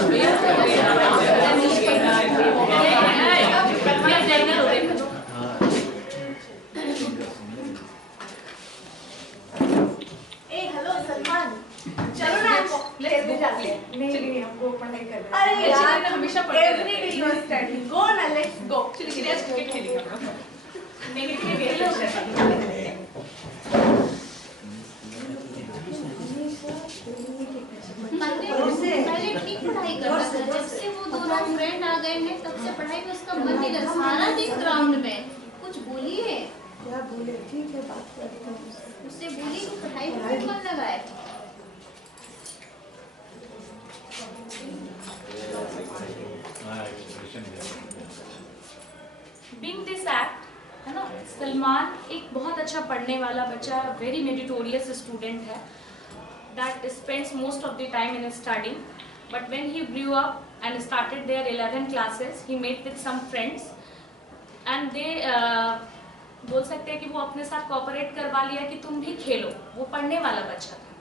Hello Salman, चलो ना नहीं हमको पढ़ाई करना है। अरे यार हमेशा every day you are studying, go ना, लेट्स गो। चलिए सीरियस क्रिकेट खेलेंगे हम लोग। पहले ठीक पढ़ाई करता था, जब से वो दोनों फ्रेंड आ गए हैं तब से पढ़ाई में उसका मन नहीं लगा, सारा दिन ग्राउंड में। कुछ बोलिए। क्या बोले? ठीक है, बात करते हैं उससे बोलिए कि पढ़ाई में मन लगाए। Being this act, है ना, सलमान एक बहुत अच्छा पढ़ने वाला बच्चा, वेरी मेरिटोरियस स्टूडेंट है, that spends most of the time in studying, but when he grew up and started their 11 classes, he met with some friends and they बोल सकते हैं कि वो अपने साथ कोऑपरेट करवा लिया कि तुम भी खेलो। वो पढ़ने वाला बच्चा था,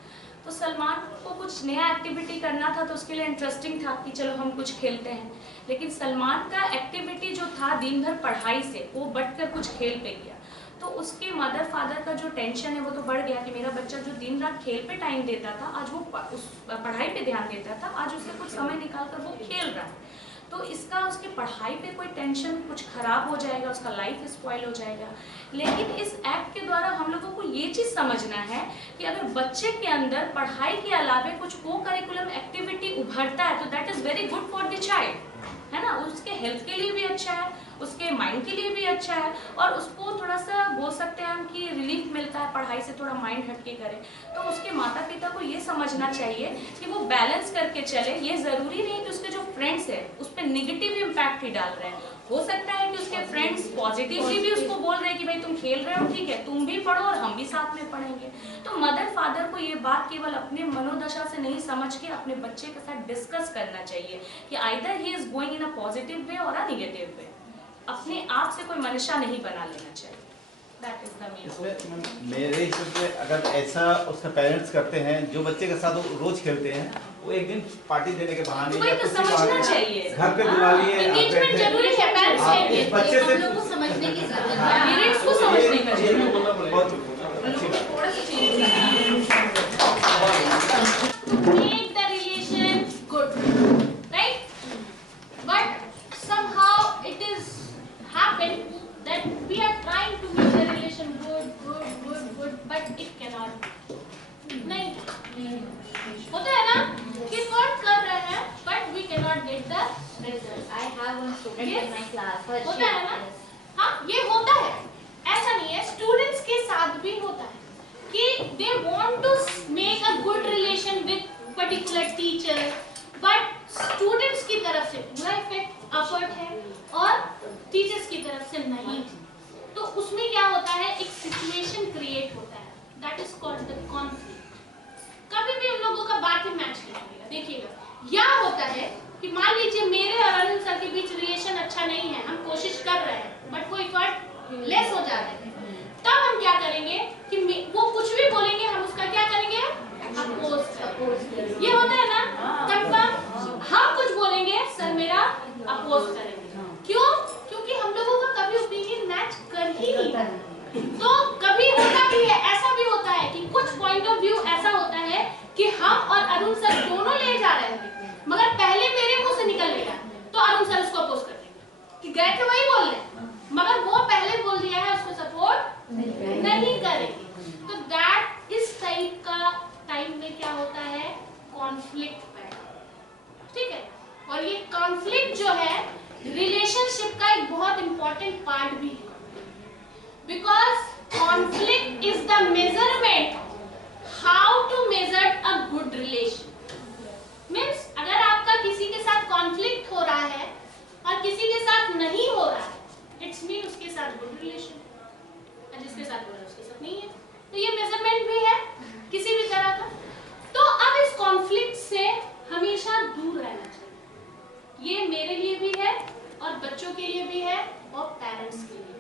तो सलमान को कुछ नया एक्टिविटी करना था, तो उसके लिए इंटरेस्टिंग था कि चलो हम कुछ खेलते हैं। लेकिन सलमान का एक्टिविटी जो था दिन भर पढ़ाई से, वो बढ़कर कुछ खेल पे गया। तो उसके मदर फादर का जो टेंशन है वो तो बढ़ गया कि मेरा बच्चा जो दिन रात खेल पे टाइम देता था, आज वो उस पढ़ाई पे ध्यान देता था, आज उससे कुछ समय निकाल कर वो खेल रहा है। तो इसका उसके पढ़ाई पे कोई टेंशन, कुछ खराब हो जाएगा, उसका लाइफ स्पॉइल हो जाएगा। लेकिन इस एक्ट के द्वारा हम लोगों को ये चीज़ समझना है कि अगर बच्चे के अंदर पढ़ाई के अलावा कुछ को करिकुलम एक्टिविटी उभरता है तो that is very good for the child, है ना। उसके हेल्थ के लिए भी अच्छा है, उसके माइंड के लिए भी अच्छा है, और उसको थोड़ा सा बोल सकते हैं हम कि रिलीफ मिलता है, पढ़ाई से थोड़ा माइंड हटके करे। तो उसके माता पिता को ये समझना चाहिए कि वो बैलेंस करके चले। ये ज़रूरी नहीं कि उसके जो फ्रेंड्स है उस पर निगेटिव इम्पैक्ट ही डाल रहे हैं। हो सकता है कि उसके फ्रेंड्स पॉजिटिवली भी उसको बोल रहे हैं कि भाई तुम खेल रहे हो, ठीक है, तुम भी पढ़ो और हम भी साथ में पढ़ेंगे। तो मदर फादर को ये बात केवल अपने मनोदशा से नहीं समझ के अपने बच्चे के साथ डिस्कस करना चाहिए कि either he is going in a positive way और अ नेगेटिव वे। अपने आप से कोई मंशा नहीं बना लेना चाहिए। That is the main इसमें मेरे हिसाब से अगर ऐसा उसका पेरेंट्स करते हैं, जो बच्चे के साथ वो रोज खेलते हैं, वो एक दिन पार्टी देने के बहाने या तो समझना चाहिए, घर पे बुला लिए, एंगेजमेंट जरूरी है, पेरेंट्स के बच्चे से हम लोग को समझने की जरूरत है, पेरेंट्स को समझने की ये जरूरत बोलना पड़ेगा। बहुत अच्छी बात। थोड़ा सा change make the relation good, right? But somehow it is happened that we are trying to make the relation good, but it cannot be. नहीं होता है ना कि कौन कर रहे हैं but we cannot get the result. I have one student in my class. होता है ना, हाँ ये होता है, ऐसा नहीं है, स्टूडेंट्स के साथ भी होता है कि they want to make a good relation with particular teacher, but students की तरफ से पूरा इफेक्ट अपवर्ड है और टीचर्स की तरफ से नहीं। तो उसमें क्या होता है, एक सिचुएशन क्रिएट होता है, that is called the conflict. कभी भी उन लोगों का बात ही मैच नहीं करेगा। देखिएगा या होता है कि मान लीजिए मेरे और अरुण सर के बीच रिलेशन अच्छा नहीं है, हम कोशिश कर रहे हैं बट वो इफर्ट लेस हो जाते हैं, तब हम क्या करेंगे कि वो कुछ भी बोलेंगे हम उसका क्या करेंगे, अपोज करेंगे। ये होता है ना कंफर्म, हम कुछ बोलेंगे सर मेरा अपोज करेंगे। क्यों? क्योंकि हम लोगों का कभी ओपिनियन मैच कर ही नहीं पाता। तो कभी होता भी है, ऐसा भी होता है कि कुछ पॉइंट ऑफ व्यू ऐसा होता है कि हम और अरुण सर दोनों ले जा रहे हैं, मगर पहले मेरे मुंह से निकल गया तो अरुण सर उसको अपोज कर देंगे कि गए थे वही बोल रहे, मगर वो पहले बोल दिया है, उसको सपोर्ट नहीं करेंगे। तो दैट इस टाइप का टाइम में क्या होता है, कॉन्फ्लिक्ट पैदा, ठीक है। और ये कॉन्फ्लिक्ट जो है रिलेशनशिप का एक बहुत इंपॉर्टेंट पार्ट भी है, because conflict is the measurement how to measure a good relation. Means अगर आपका किसी के साथ कॉन्फ्लिक्ट हो रहा है और किसी के साथ नहीं हो रहा है, इट्स मीन उसके साथ गुड रिलेशन, और जिसके साथ हो रहा है उसके साथ नहीं है। तो ये मेजरमेंट भी है किसी भी तरह का। तो अब इस कॉन्फ्लिक्ट से हमेशा दूर रहना चाहिए। ये मेरे लिए भी है और बच्चों के लिए भी है और पेरेंट्स के लिए,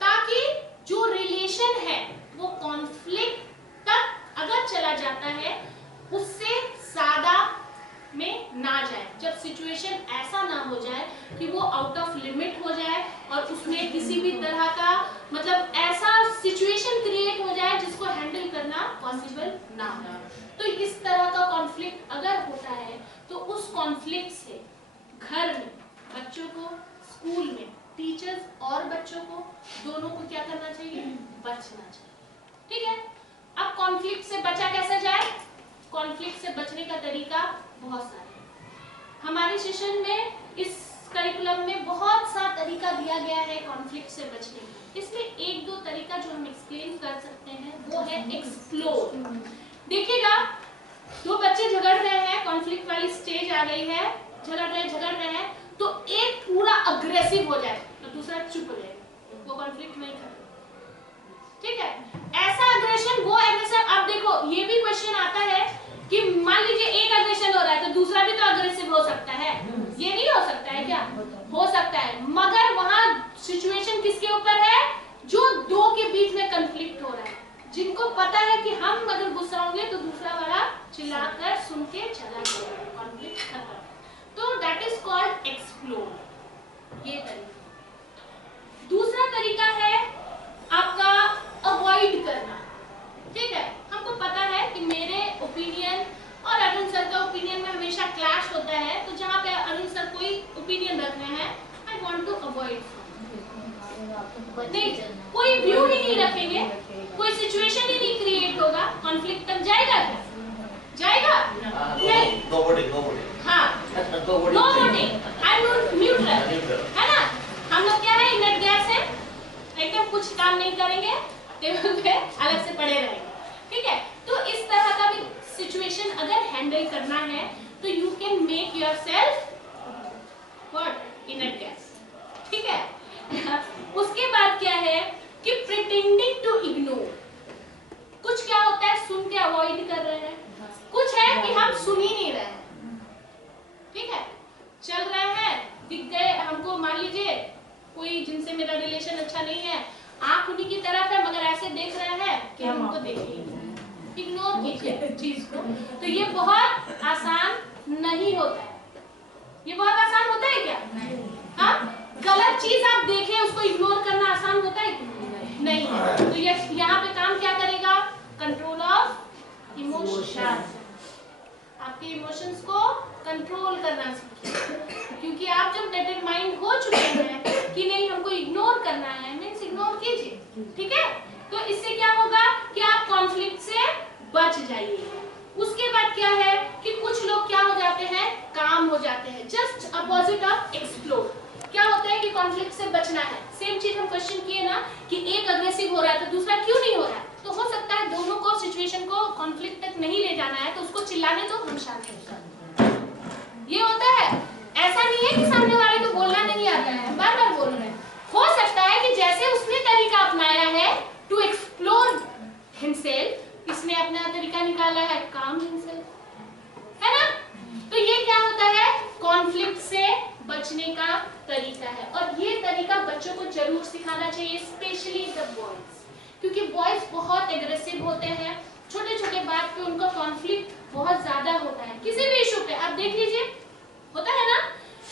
ताकि जो रिलेशन है वो कॉन्फ्लिक्ट तक अगर चला जाता है उससे ज्यादा में ना लिमिट हो जाए और उसमें किसी भी तरह का मतलब ऐसा सिचुएशन क्रिएट हो जाए जिसको हैंडल करना पॉसिबल ना हो। तो इस तरह का कॉन्फ्लिक्ट अगर होता है तो उस कॉन्फ्लिक्ट से घर में बच्चों को, स्कूल में टीचर्स और बच्चों को दोनों को क्या करना चाहिए, बचना चाहिए। ठीक है, अब कॉन्फ्लिक्ट से बचा कैसे जाए? कॉन्फ्लिक्ट से बचने का तरीका बहुत सारे हैं। हमारे सेशन में इस करिकुलम में बहुत सा तरीका दिया गया है कॉन्फ्लिक्ट से बचने का। इसमें एक दो तरीका जो हम एक्सप्लेन कर सकते हैं वो है एक्सप्लोर। देखिएगा, दो बच्चे झगड़ रहे हैं, कॉन्फ्लिक्ट वाली स्टेज आ गई है, झगड़ रहे हैं, तो एक पूरा अग्रेसिव हो जाए तो दूसरा चुप हो जाए, वो कॉन्फ्लिक्ट नहीं कर। ठीक है, ऐसा अग्रेशन, वो एग्रेशन। अब देखो ये भी क्वेश्चन आता है कि मान लीजिए एक अग्रेशन हो रहा है तो दूसरा भी तो अग्रेसिव हो सकता है, ये नहीं हो सकता है क्या? हो सकता है, मगर वहां सिचुएशन किसके ऊपर है? जो दो के बीच में कॉन्फ्लिक्ट हो रहा है, जिनको पता है कि हम अगर गुस्सा होंगे तो दूसरा वाला चिल्लाकर सुन के चला जाएगा, कॉन्फ्लिक्ट खत्म। तो दैट इज कॉल्ड एक्सप्लोर। ये तरीका। दूसरा तरीका है आपका अवॉइड करना। ठीक है, हमको पता है कि मेरे ओपिनियन और अरुण सर का ओपिनियन में हमेशा क्लैश होता है, तो जहाँ पे अरुण सर कोई ओपिनियन रख रहे हैं, आई वांट टू अवॉइड। नहीं, कोई व्यू ही नहीं रखेंगे, कोई सिचुएशन ही नहीं क्रिएट होगा, कॉन्फ्लिक्ट तक जाएगा क्या? जाएगा नहीं। No voting. हाँ, no voting, I am neutral, है ना? हम लोग क्या है, इनर्ट गैस है, एकदम कुछ काम नहीं करेंगे, टेबल पे अलग से पड़े रहेंगे। ठीक है, तो इस तरह का भी सिचुएशन अगर हैंडल करना है तो you can make yourself what, inert gas. ठीक है, उसके बाद क्या है कि प्रिटेंडिंग टू इग्नोर। कुछ क्या होता है, सुन के अवॉइड कर रहे हैं, कुछ है कि हम सुन ही नहीं रहे हैं। ठीक है, चल रहे हैं, दिख गए हमको, मान लीजिए कोई जिनसे मेरा रिलेशन अच्छा नहीं है, आंख उन्हीं की तरफ है मगर ऐसे देख रहे हैं कि हम उनको देखेंगे, इग्नोर कीजिए चीज को। तो ये बहुत आसान नहीं होता है, ये बहुत आसान होता है क्या? हाँ, गलत चीज आप देखें उसको इग्नोर करना आसान होता है? नहीं। तो ये यहाँ पे काम क्या करेगा? Control of emotion. आपके इमोशंस को कंट्रोल करना सीखिए, क्योंकि आप जब डिटरमाइंड हो चुके हैं कि नहीं हमको इग्नोर करना है, मींस इग्नोर कीजिए। ठीक है, तो इससे क्या होगा कि आप कॉन्फ्लिक्ट से बच जाइएगा। उसके बाद क्या है कि कुछ लोग क्या हो जाते हैं, काम हो जाते हैं, जस्ट अपोजिट ऑफ एक्सप्लोर। क्या होता है कि कॉन्फ्लिक्ट से बचना है, सेम चीज हम क्वेश्चन किए ना कि एक अग्रेसिव हो रहा है तो दूसरा क्यों नहीं हो रहा है, तो हो सकता है दोनों को सिचुएशन को कॉन्फ्लिक्ट तक नहीं ले जाना है, तो उसको चिल्लाने दो, हम शांत हो जाएंगे। ये होता है, ऐसा नहीं है कि सामने वाले को बोलना नहीं आता है, बार बार बोल रहे हैं। हो सकता है कि जैसे उसने तरीका अपनाया है टू एक्सप्लोर हिमसेल्फ, इसने अपना तरीका निकाला है काम हिमसेल्फ, है ना? तो ये क्या होता है, कॉन्फ्लिक्ट से बचने का तरीका है, और ये तरीका बच्चों को जरूर सिखाना चाहिए, स्पेशली द बॉयज, क्योंकि बॉयज बहुत एग्रेसिव होते हैं, छोटे छोटे बात पे उनका कॉन्फ्लिक्ट बहुत ज्यादा होता है, किसी भी इशू पे आप देख लीजिए, होता है ना?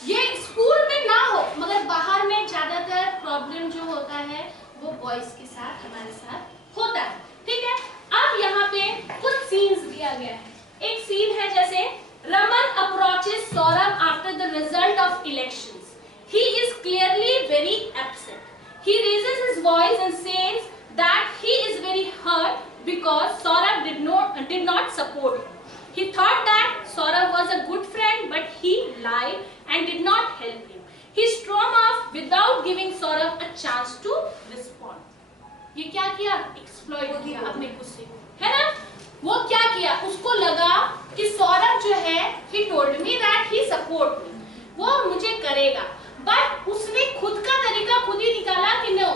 ये स्कूल में ना हो मगर बाहर में ज्यादातर प्रॉब्लम जो होता है वो बॉयज के साथ, हमारे साथ होता है। ठीक है, अब यहाँ पे कुछ सीन्स दिया गया है। एक सीन है जैसे Raman approaches Saurabh after the result of elections. He is clearly very upset. He raises his voice and says that he is very hurt because Saurabh did not support him. He thought that Saurabh was a good friend, but he lied and did not help him. He stormed off without giving Saurabh a chance to respond. ये क्या किया? Exploit किया अपने गुस्से को, है ना? वो क्या किया? उसको लगा कि सौरभ जो है he told me that he support me, वो मुझे करेगा, बट उसने खुद का तरीका खुद ही निकाला कि no,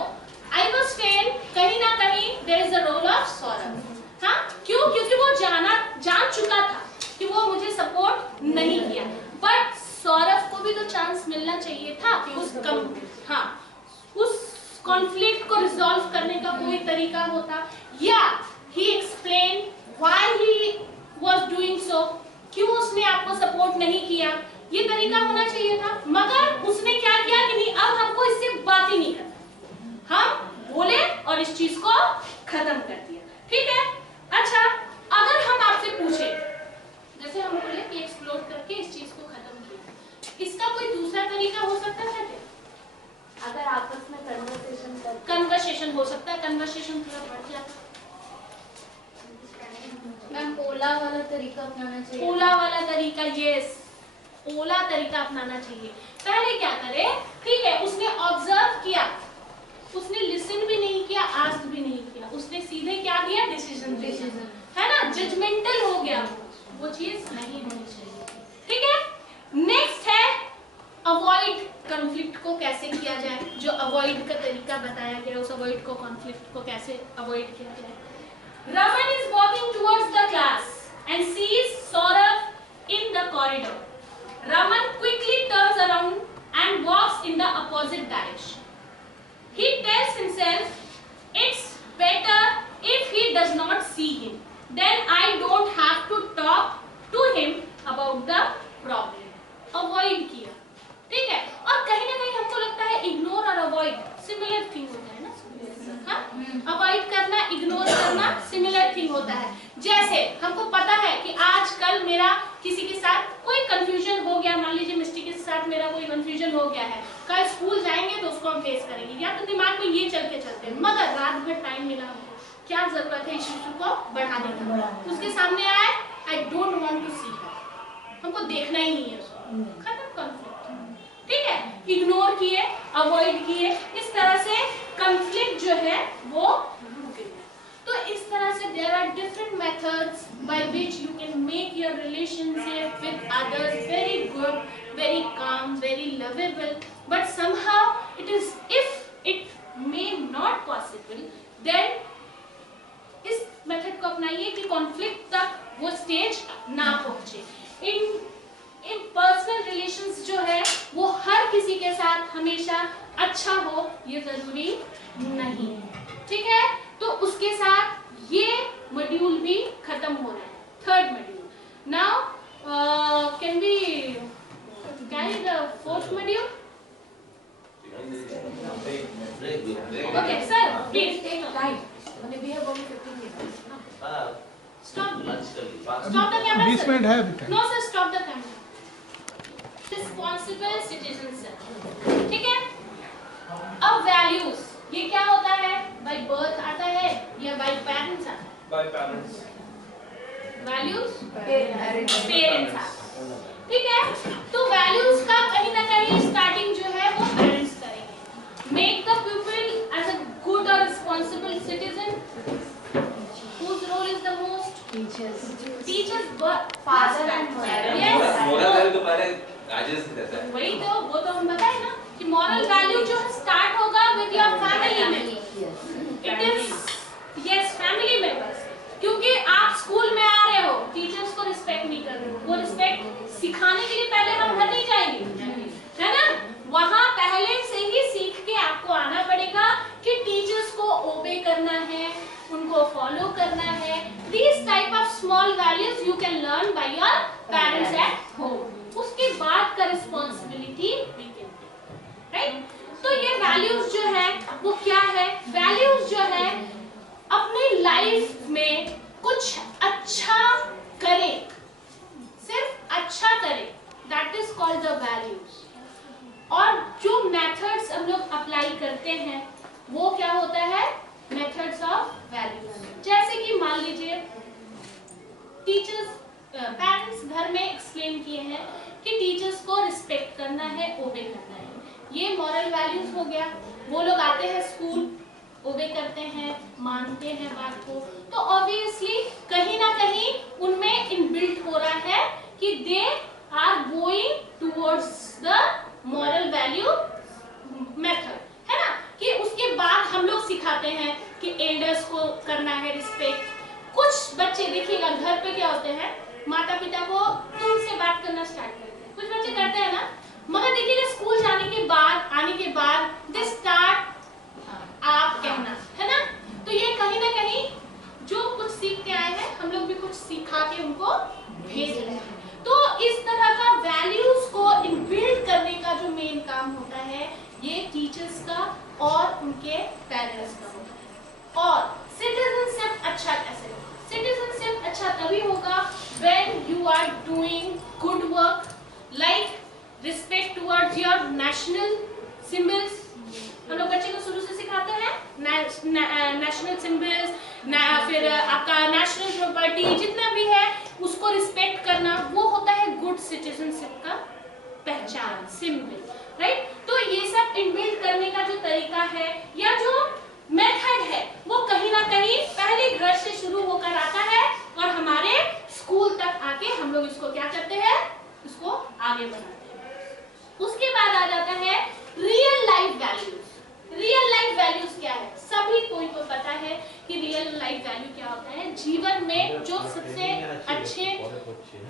I was fail, कहीं ना कहीं there is a role of Saurabh. हाँ, क्यों? क्योंकि वो जान चुका था कि वो मुझे सपोर्ट नहीं किया, बट सौरभ को भी तो चांस मिलना चाहिए था उस कॉन्फ्लिक्ट को रिजॉल्व करने का कोई तरीका होता, या he explained why he was doing so, क्यों उसने आपको सपोर्ट नहीं किया, ये तरीका होना चाहिए था, मगर उसने क्या किया कि नहीं अब हमको इससे बात ही नहीं करना, हम बोले और इस चीज को खत्म कर दिया। ठीक है, अच्छा अगर हम आपसे पूछे, जैसे हम बोले कि एक्सप्लोर करके इस चीज को खत्म किया, इसका कोई दूसरा तरीका हो सकता है क्या? अगर आपस में कन्वर्सेशन हो सकता है, कन्वर्सेशन थोड़ा बढ़ जाता है। मैम ओला वाला तरीका अपनाना चाहिए। ओला वाला तरीका, यस, ओला तरीका अपनाना चाहिए। पहले क्या करे, ठीक है, उसने ऑब्जर्व किया, उसने लिसन भी नहीं किया, आस्क भी नहीं किया, उसने सीधे क्या दिया, डिसीजन दिया, है ना, जजमेंटल हो गया, वो चीज नहीं होनी चाहिए। ठीक है, नेक्स्ट है अवॉइड कॉन्फ्लिक्ट को कैसे किया जाए, जो अवॉइड का तरीका बताया गया, उस अवॉइड को, कॉन्फ्लिक्ट को कैसे अवॉइड किया जाए। Raman is walking towards the class and sees Saurabh in the corridor. Raman quickly turns around and walks in the opposite direction. He tells himself, it's better if he does not see him. Then I don't have to talk to him about the problem. Avoid किया, ठीक है, और कहीं ना कहीं हमको लगता है इग्नोर और अवॉइड सिमिलर थिंग होता है ना, अवॉइड करना, इग्नोर करना सिमिलर थिंग होता है। जैसे हमको पता है कि आजकल मेरा किसी के साथ कोई कंफ्यूजन हो गया, मान लीजिए मिस्टी के साथ मेरा कोई कंफ्यूजन हो गया है, कल स्कूल जाएंगे तो उसको हम फेस करेंगे, या तो दिमाग में ये चल के चलते हैं, मगर रात भर टाइम मिला हमको, क्या जरूरत है इश्यू को बढ़ाने का, उसके सामने आए, आई डोंट वांट टू सी, हमको देखना ही नहीं है उसको, खत्म कॉन्फ्लिक्ट। ठीक है, इग्नोर किए, अवॉइड किए, इस तरह से कॉन्फ्लिक्ट जो है वो रुक गया। तो इस तरह से there are different methods by which you can make your relationship with others very good, very calm, very lovable, but somehow it is, if it may not possible, then इस मेथड को अपनाइए कि कॉन्फ्लिक्ट तक वो stage ना पहुंचे। इन personal relations जो है वो हर किसी के साथ हमेशा अच्छा हो ये जरूरी नहीं है। ठीक है, तो उसके साथ ये मॉड्यूल भी खत्म हो रहा है, third module. Now can we carry the fourth module? Okay sir, please take a time, we have only 15 minutes. Stop the camera. 20 minute है अभी time. No sir, stop the camera. Responsible citizen sir, ठीक है। अब values, ये क्या होता है, by birth आता है या बाय पेरेंट्स आता है? Bye parents. वैल्यूज पेरेंट्स आता है, ठीक है। तो वैल्यूज का कहीं ना कहीं स्टार्टिंग जो है वो पेरेंट्स करेंगे। Make the people as a good और responsible citizen, whose role is the most? Teachers, father and mother. Yes. Moral value तो पहले गार्जियंस से रहता है। वही तो, वो तो हम बताए ना कि मॉरल वैल्यू जो स्टार्ट होगा विद योर फैमिली में, it is yes family members, क्योंकि आप स्कूल में आ रहे हो, टीचर्स को रिस्पेक्ट नहीं कर रहे हो, वो रिस्पेक्ट सिखाने के लिए पहले हम घर नहीं जाएंगे, है ना, वहां पहले से ही सीख के आपको आना पड़ेगा कि टीचर्स को ओबे करना है, उनको फॉलो करना है। These type of small values you can learn by your parents at home. उसके बाद का responsibility we can take, right? तो ये वैल्यूज जो है वो क्या है? वैल्यूज जो है अपनी लाइफ में कुछ अच्छा करें, सिर्फ अच्छा करें, that is called the values. और जो मेथड्स हम लोग अप्लाई करते हैं वो क्या होता है? Methods of values. जैसे कि मान लीजिए टीचर्स, पेरेंट्स घर में एक्सप्लेन किए हैं कि टीचर्स को रिस्पेक्ट करना है, ओबे करना है, ये मॉरल वैल्यूज हो गया। वो लोग आते हैं स्कूल, ओबे करते हैं, मानते हैं बात को, तो ऑब्वियसली कहीं ना कहीं उनमें इनबिल्ट हो रहा है कि they are going towards the moral value method, है ना। कि उसके बाद हम लोग सिखाते हैं कि एल्डर्स को करना है रिस्पेक्ट। कुछ बच्चे देखिएगा घर पे क्या होते हैं, माता पिता को तुमसे बात करना स्टार्ट करते हैं, कुछ बच्चे करते हैं ना, मगर देखिएगा स्कूल जाने के बाद, आने के बाद दे स्टार्ट आप कहना, है ना। तो ये कहीं ना कहीं जो कुछ सीख के आए हैं हम लोग भी कुछ सिखा के उनको भेज रहे हैं। तो इस तरह का वैल्यूज को उनके पेरेंट्स का होता है। और सिटीजनशिप अच्छा कैसे होगा? सिटीजनशिप अच्छा तभी होगा when you are doing good work like respect towards your national symbols। हम लोग बच्चे को शुरू से सिखाते हैं नेशनल सिंबल्स, फिर आपका नेशनल प्रॉपर्टी जितना भी है उसको रिस्पेक्ट करना, वो होता है गुड सिटीजनशिप का पहचान, सिंबल, राइट। तो ये सब इनबिल्ड करने का जो तरीका है या जो मेथड है वो कहीं ना कहीं पहले घर से शुरू होकर आता है और हमारे स्कूल तक आके हम लोग इसको क्या करते हैं, इसको आगे बढ़ाते हैं। उसके बाद आ जाता है real life values. Real life values क्या है? सभी कोई को पता है कि रियल लाइफ वैल्यू क्या होता है। जीवन में जो सबसे अच्छे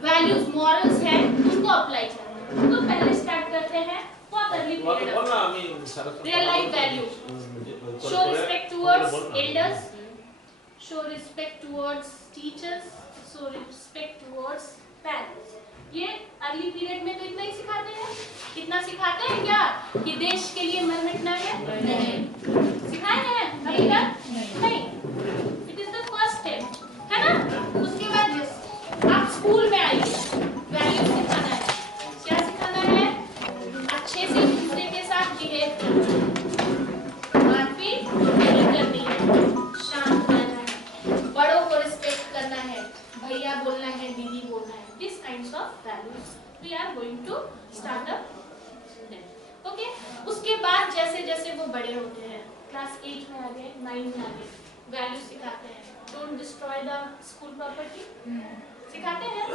वैल्यूज, मॉरल्स है उनको अप्लाई करना। तो पहले स्टार्ट करते हैं बहुत early period. Real life values: show respect towards elders, show respect towards teachers, show respect towards parents. ये अर्ली पीरियड में तो इतना ही सिखाते हैं। कितना सिखाते हैं क्या कि देश के लिए मर मिटना है? नहीं। सिखाए हैं अभी तक? नहीं। It is the first step, है ना। उसके बाद आप स्कूल में आइए, वैल्यू सिखाना है। क्या सिखाना है? अच्छे से दूसरे के साथ बिहेव करना, मारपीट नहीं करनी है, शांत रहना है, बड़ों को रिस्पेक्ट करना है, भैया बोलना है, दीदी बोलना है। These kinds of values we are going to start up then. Okay? उसके बाद जैसे जैसे वो बड़े होते हैं, क्लास 8 में आ गए, 9 में आ गए, वैल्यू सिखाते हैं। Don't destroy the school property. सिखाते हैं।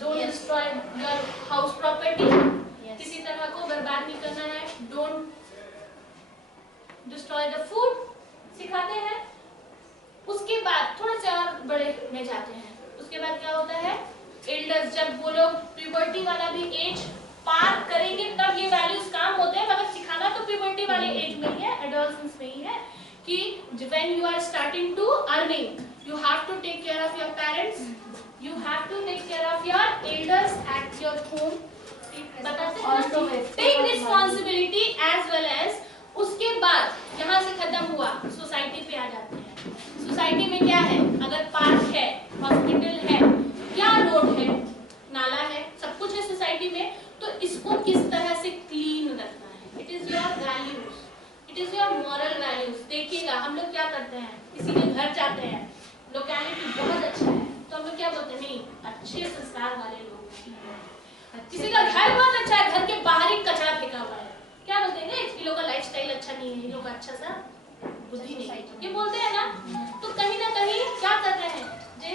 Don't destroy your house property. किसी तरह को बर्बाद नहीं करना है। Don't destroy the food. सिखाते हैं। उसके बाद थोड़ा सा और बड़े में जाते हैं। उसके बाद क्या होता है? एल्डर्स, जब वो लोग प्यूबर्टी वाला भी एज पार करेंगे तब ये वैल्यूज काम होते हैं, मगर सिखाना तो प्यूबर्टी वाले एज में ही है, एडोलसेंस में ही है कि when you are starting to earning you have to take care of your parents, you have to take care of your elders at your home. बताते हैं take responsibility as well as. उसके बाद यहाँ से खत्म हुआ, सोसाइटी पे आ जाते हैं। सोसाइटी में क्या है? अगर पार्क है, हॉस्पिटल है या रोड है, नाला है, सब कुछ है सोसाइटी में, तो इसको किस तरह से क्लीन रखना है। It is your values, it is your moral values. देखिएगा हम लोग क्या करते हैं, किसी के घर जाते हैं, लोकेलिटी बहुत अच्छा है तो हम लोग क्या बोलते हैं, नहीं अच्छे संस्कार वाले लोग हैं। किसी का घर बहुत अच्छा है, घर के बाहर ही कचरा फेंका हुआ है, क्या बोलते हैं, इन लोगों का लाइफस्टाइल अच्छा नहीं है, इन लोगों का अच्छा सा बुद्धि नहीं, ये बोलते हैं ना। तो कहीं ना कहीं क्या कर रहे हैं, जे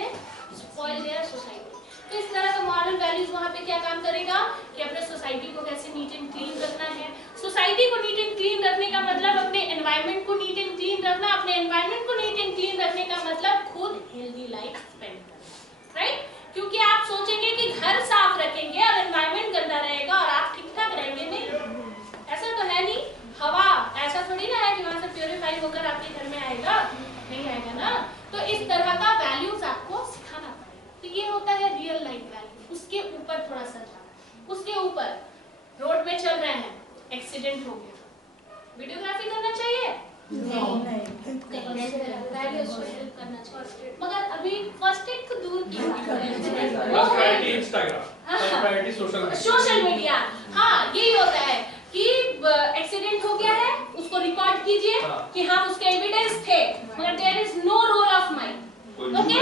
स्पॉइल देयर सोसाइटी। तो इस तरह का मॉरल वैल्यूज वहाँ पे क्या काम करेगा कि अपने सोसाइटी को कैसे नीट एंड क्लीन रखना है। सोसाइटी को नीट एंड क्लीन रखने का मतलब अपने एनवायरनमेंट को नीट एंड क्लीन रखना, अपने एनवायरनमेंट को नीट एंड क्लीन रखने का मतलब खुद हेल्दी लाइफ स्पेंड करना, राइट। क्योंकि आप सोचेंगे कि घर साफ रखेंगे और एनवायरनमेंट गंदा रहेगा और आप ठीक ठाक रहेंगे, नहीं, ऐसा तो है नहीं। हवा ऐसा थोड़ी ना है कि वहां से प्योरीफाई होकर आपके घर में आएगा, नहीं आएगा ना। तो इस तरह का वैल्यूज आपको सिखाना पड़ेगा। तो ये होता है रियल लाइफ वैल्यू। उसके ऊपर थोड़ा सा, उसके ऊपर रोड में चल रहे हैं, एक्सीडेंट हो गया, वीडियोग्राफी करना चाहिए? मगर अभी फर्स्ट एड को दूर की सोशल मीडिया, हाँ यही होता है कि एक्सीडेंट हो गया है, उसको रिकॉर्ड कीजिए कि हाँ उसके एविडेंस थे, मगर there is no role of mind. Okay,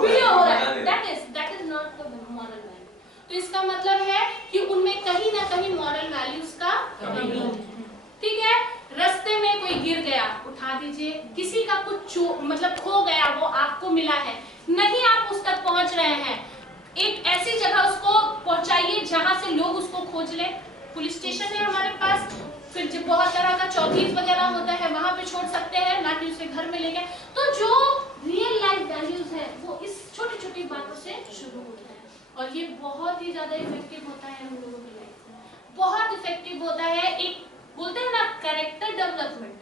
video हो रहा है, that is not the moral value. तो इसका मतलब है कि उनमें कहीं ना कहीं मॉरल वैल्यूज का कमी है, ठीक है। रास्ते में कोई गिर गया, उठा दीजिए। किसी का कुछ मतलब खो गया, वो आपको मिला है, नहीं आप उस तक पहुंच रहे हैं, एक ऐसी जगह उसको पहुंचाइए जहां से लोग उसको खोज ले। पुलिस स्टेशन है हमारे पास, फिर जब बहुत तरह का चौकीज वगैरह होता है वहां पे छोड़ सकते हैं, ना कि उसे घर में लेके। तो जो रियल लाइफ वैल्यूज है वो इस छोटी छोटी बातों से शुरू होता है और ये बहुत ही ज्यादा इफेक्टिव होता है हम लोगों की लाइफ में, बहुत इफेक्टिव होता है। एक बोलते हैं ना कैरेक्टर डेवलपमेंट,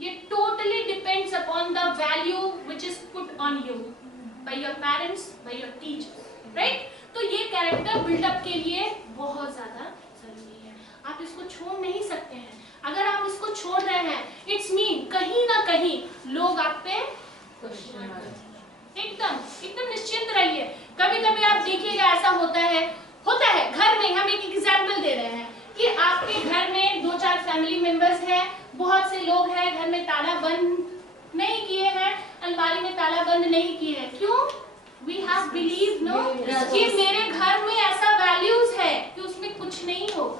ये totally depends upon the value which is put on you by your parents, by your teachers, right. तो ये कैरेक्टर बिल्डअप के लिए बहुत ज्यादा जरूरी है, आप इसको छोड़ नहीं सकते हैं। अगर आप इसको छोड़ रहे हैं, इट्स मीन कहीं ना कहीं लोग आप पे एकदम निश्चिंत रहिए। कभी कभी आप देखिएगा ऐसा होता है घर में, हम एक एग्जाम्पल दे रहे हैं कि आपके घर में 2-4 फैमिली मेंबर्स हैं, बहुत से लोग हैं, घर में ताला बंद नहीं किए हैं, अलमारी में ताला बंद नहीं किए हैं। क्यों? We have believed no कि मेरे घर में ऐसा वैल्यूज है कि उसमें कुछ नहीं होगा,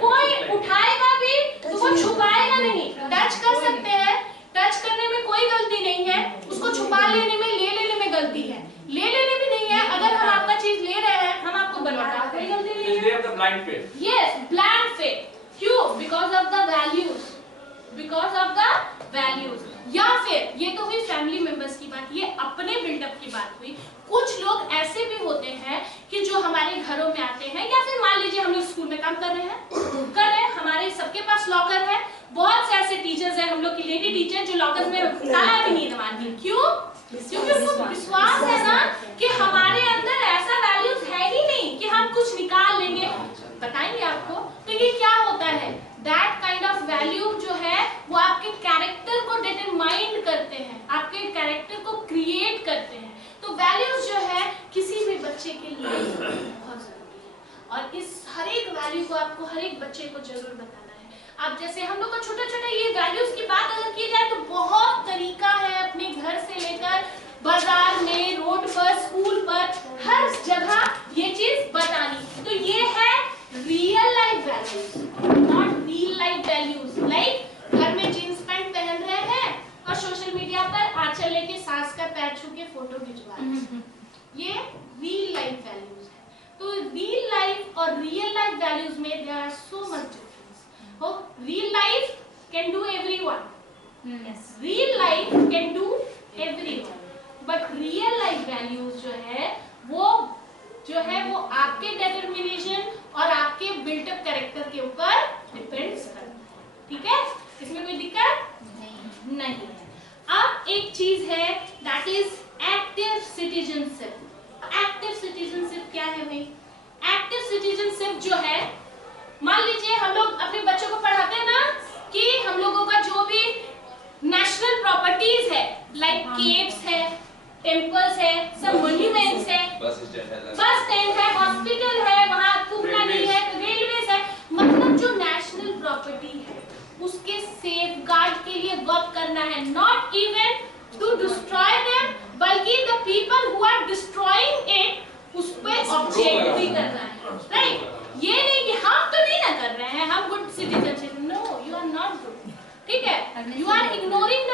कोई उठाएगा भी तो वो छुपाएगा नहीं। टच कर सकते हैं, टच करने में कोई गलती नहीं है, उसको छुपा लेने में, ले लेने में गलती है, ले लेने भी नहीं है। अगर हम आपका चीज ले रहे हैं, हम आपको बनवाता कोई गलती नहीं है। Yes, blind faith. क्यों? Because of the values. या फिर ये तो हुई फैमिली मेंबर्स की बात, ये अपने बिल्डअप की बात हुई। कुछ लोग ऐसे भी होते हैं कि जो हमारे घरों में आते हैं, या फिर मान लीजिए हम लोग स्कूल में काम कर रहे हैं, हमारे सबके पास लॉकर है, बहुत से ऐसे टीचर्स हैं हम लोग की लेडी टीचर जो लॉकर में ताला भी नहीं दबाती। क्यों? क्योंकि उनको विश्वास है ना कि हमारे अंदर ऐसा वैल्यूज है ही नहीं कि हम कुछ निकाल लेंगे। बताएंगे आपको। तो ये क्या होता है, दैट काइंड ऑफ वैल्यू जो है वो आपके कैरेक्टर को डिटरमाइन करते हैं, आपके कैरेक्टर को क्रिएट करते हैं। तो वैल्यूज जो है किसी भी बच्चे के लिए बहुत जरूरी है, और इस हर एक वैल्यू को आपको हर एक बच्चे को जरूर बताना है। अब जैसे हम लोग का छोटा-छोटा ये वैल्यूज की बात अगर की जाए तो बहुत तरीका है, अपने घर से लेकर बाजार में, रोड पर, स्कूल पर, हर जगह ये चीज बतानी। तो ये है real life values, not real life values. Like घर में जींस पैंट पहन रहे हैं और सोशल मीडिया पर आंचल लेके सास का पैर छू के फोटो खिंचवा रहे हैं, ये रियल लाइफ वैल्यूज है। तो रियल लाइफ और रियल लाइफ वैल्यूज में there are so much difference. हो, real life can do everyone, real life can do everyone, but real life values जो है वो आपके डिटरमिनेशन और आपके बिल्टअप कैरेक्टर के ऊपर डिपेंड्स करता है। ठीक है, इसमें कोई दिक्कत नहीं है। अब एक चीज है that is active citizenship. Active citizenship क्या है भाई? एक्टिव सिटीजनशिप जो है, मान लीजिए हम लोग अपने बच्चों को पढ़ाते हैं ना कि हम लोगों का जो भी नेशनल प्रॉपर्टीज है, लाइक केव्स है, टेम्पल्स है, सब मॉन्यूमेंट्स है, बस स्टैंड है, हॉस्पिटल है, वहाँ थूकना नहीं है, रेलवेज है, मतलब जो नेशनल प्रॉपर्टी है उसके सेफगार्ड के लिए वर्क करना है, not even to destroy them, बल्कि the people who are destroying it उस पे ऑब्जेक्ट भी करना है। राइट? ये नहीं कि हम तो नहीं ना कर रहे हैं, हम good citizenship, no, you are not good. ठीक है, you are ignoring the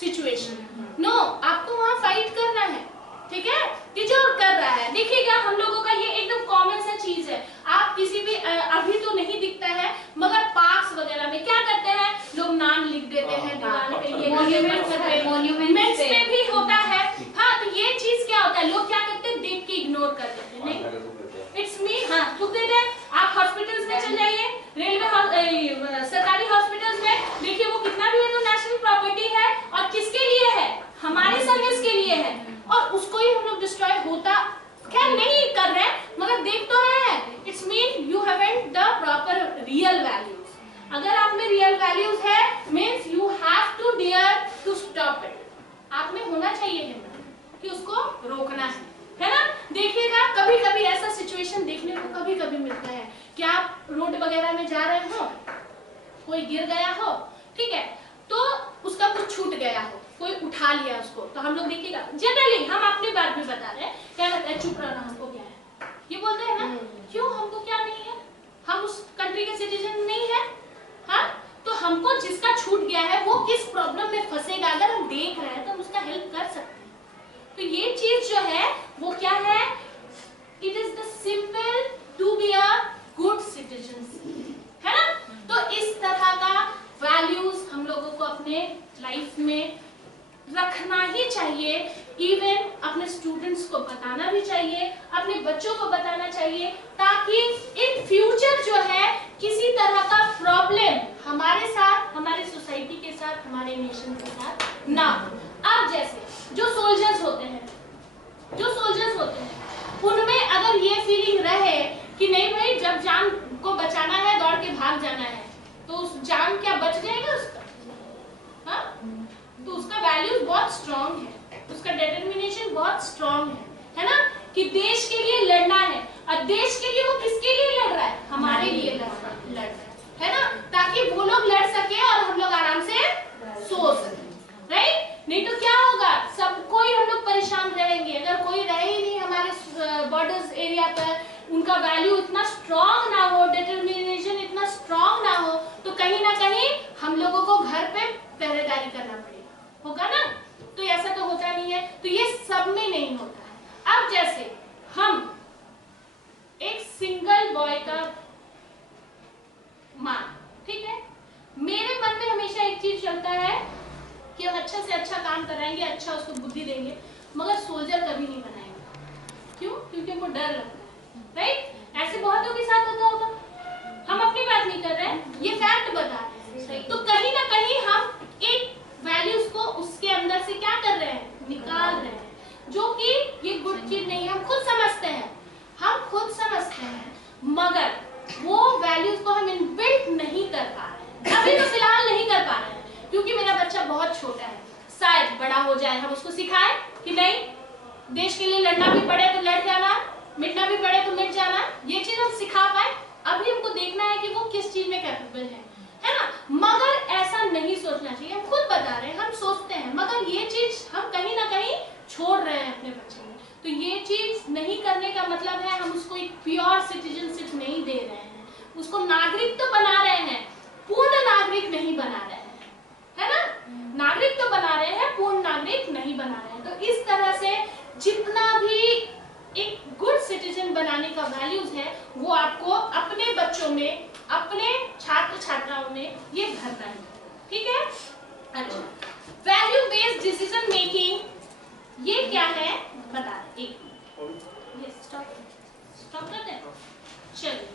situation. No, आपको वहाँ फाइट करना है। ठीक है, कि जो कर रहा है, देखिएगा हम लोगों का ये एकदम कॉमन सा चीज है। आप किसी भी अभी तो नहीं दिखता है, मगर पार्क्स वगैरह में क्या करते हैं लोग, नाम लिख देते हैं दीवार पे, ये मॉन्यूमेंट्स पे भी होता है। हाँ, तो ये चीज क्या होता है, लोग क्या करते हैं, देख के इग्नोर कर देते हैं। नहीं, इट्स मी, हाँ, थूक देते हैं। आप हॉस्पिटल्स में चल जाइए, रेलवे सरकारी हॉस्पिटल्स में देखिए, वो कितना भी है तो नेशनल प्रॉपर्टी है, और किसके लिए है, हमारी सर्विस के लिए है, और उसको ही हम लोग डिस्ट्रॉय होता क्या नहीं कर रहे हैं, मगर देख तो रहे हैं। It's mean you haven't the proper real values. अगर आप में रियल वैल्यूज है, means you have to dare to stop it. आप में होना चाहिए हिम्मत कि उसको रोकना है ना। देखिएगा कभी कभी ऐसा सिचुएशन देखने को कभी कभी मिलता है कि आप रोड वगैरह में जा रहे हो, कोई गिर गया हो, ठीक है, तो उसका कुछ छूट गया हो, कोई उठा लिया उसको, तो हम लोग देखिएगा जनरली, हम अपनी बात भी बता रहे हैं, क्या कहते हैं, चुप रहना, हमको क्या है, ये बोलते हैं ना। क्यों? हमको क्या नहीं है, हम उस कंट्री के सिटीजन नहीं है। हाँ, तो हमको जिसका छूट गया है वो किस प्रॉब्लम में फंसेगा, अगर हम देख रहे हैं तो हम उसका हेल्प कर सकते हैं। तो ये चीज जो है वो क्या है, it is the simple to be a good citizen, है ना। तो इस तरह का वैल्यूज हम लोगों को अपने लाइफ में रखना ही चाहिए। इवन अपने स्टूडेंट्स को बताना भी चाहिए, अपने बच्चों को बताना चाहिए, ताकि इन फ्यूचर जो है किसी तरह का प्रॉब्लम हमारे साथ, हमारे सोसाइटी के साथ, हमारे नेशन के साथ ना हो। अब जैसे जो सोल्जर्स होते हैं, उनमें अगर ये फीलिंग रहे कि नहीं भाई, जब जान को बचाना है दौड़ के भाग जाना है, तो उस बहुत स्ट्रांग है ना, कि देश के लिए लड़ना है। और देश के लिए वो किसके लिए लड़ रहा है? हमारे लिए लड़ रहा है ना, ताकि वो लोग लड़ सके और हम लोग आराम से सो सके, राइट? नहीं तो क्या होगा, सब कोई हम लोग परेशान रहेंगे। अगर कोई रहे ही नहीं हमारे बॉर्डर्स एरिया पर, उनका वैल्यू इतना स्ट्रांग ना हो, डिटर्मिनेशन इतना स्ट्रांग ना हो, तो कहीं ना कहीं हम लोगों को घर पे पहरेदारी करना पड़ेगा, होगा ना? तो ऐसा तो होता नहीं है, तो ये सब में नहीं होता है। अब जैसे हम एक सिंगल बॉय का मां, ठीक है, मेरे मन में हमेशा एक चीज चलता है कि हम अच्छा से अच्छा काम कराएंगे, अच्छा उसको बुद्धि देंगे, मगर सोल्जर कभी नहीं बनाएंगे। क्यों? क्योंकि हमको डर लगता है, राइट? ऐसे बहुतों के साथ होता होगा, हम अपनी बात नहीं कर रहे हैं, ये फैक्ट बता रहे हैं। तो कहीं ना कहीं हम एक वैल्यूज को उसके अंदर से क्या कर रहे हैं, निकाल रहे हैं, जो कि ये गुड चीज नहीं है। हम खुद समझते हैं, मगर वो वैल्यूज को हम इनबिल्ट नहीं कर पा रहे हैं, अभी तो फिलहाल नहीं कर पा रहे हैं, क्योंकि मेरा बच्चा बहुत छोटा है। शायद बड़ा हो जाए, हम उसको सिखाएं कि नहीं, देश के लिए लड़ना भी पड़े तो लड़ जाना, मिटना भी पड़े तो मिट जाना, ये चीज हम सिखा पाए। अभी हमको देखना है कि वो किस चीज में कैपेबल है ना? मगर ऐसा नहीं सोचना चाहिए। हम खुद बता रहे हैं, हम सोचते हैं, मगर ये चीज हम कहीं ना कहीं छोड़ रहे हैं अपने बच्चे में। तो ये चीज नहीं करने का मतलब है हम उसको एक प्योर सिटीजनशिप नहीं दे रहे हैं, उसको नागरिक तो बना रहे हैं, पूर्ण नागरिक नहीं बना रहे हैं, है ना? नागरिक तो बना रहे हैं, पूर्ण नागरिक नहीं बना रहे हैं। तो इस तरह से जितना भी एक गुड सिटीजन बनाने का वैल्यूज है, वो आपको अपने बच्चों में, अपने छात्र छात्राओं में ये भरना है, ठीक है? अच्छा, वैल्यू बेस्ड डिसीजन मेकिंग ये क्या है बता रहे, एक स्टॉप कर दें, चलिए।